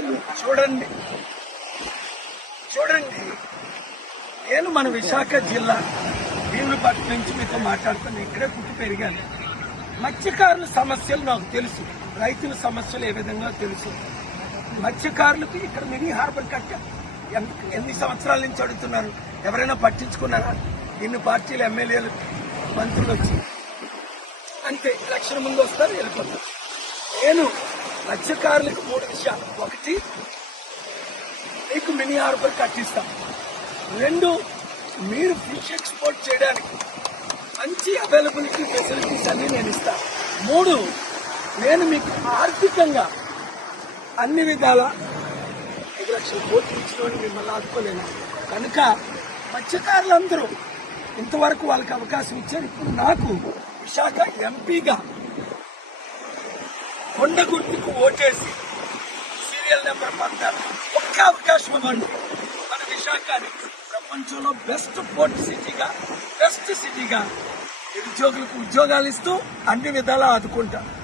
ఉంటుంది చూడండి చూడండి నేను మన విశాఖ జిల్లా భీములపట్నం నుంచి మీతో మాట్లాడుతున్నా ఇక్కడే పుట్టి పెరిగాను మత్స్యకారుల సమస్యలు నాకు తెలుసు రైతుల సమస్యలు ఏ విధంగా తెలుసు మత్స్యకారులకు ఇక్కడ మినీ హార్బర్ కట్ట ఎన్ని సంవత్సరాల నుంచి అడుగుతున్నారు ఎవరైనా పట్టించుకున్నారా ఇన్ని పార్టీల ఎమ్మెల్యేలు మంత్రులు వచ్చి అంతే ఎలక్షన్ ముందు వస్తారు వెళ్ళిపోతారు నేను మత్స్యకారులకు మూడు విషయాలు ఒకటి మీకు మినీ హార్బర్ కట్టిస్తాం రెండు మీరు ఫిష్ ఎక్స్పోర్ట్ చేయడానికి మంచి అవైలబిలిటీ ఫెసిలిటీస్ అన్ని నేను ఇస్తాను మూడు నేను మీకు ఆర్థికంగా అన్ని విధాల ఐదు లక్షల కోట్లు ఇచ్చిన మిమ్మల్ని ఆదుకోలేను కనుక మత్స్యకారులందరూ ఇంతవరకు వాళ్ళకి అవకాశం ఇచ్చారు ఇప్పుడు నాకు విశాఖ ఎంపీగా కొండ గుర్తుకు ఓటేసి సీరియల్ నెంబర్ పంపారు ఒక్క అవకాశం ఇవ్వండి మన విశాఖని ప్రపంచంలో బెస్ట్ పోర్ట్ సిటీగా బెస్ట్ సిటీగా నిరుద్యోగులకు ఉద్యోగాలు ఇస్తూ అన్ని విధాలా ఆదుకుంటారు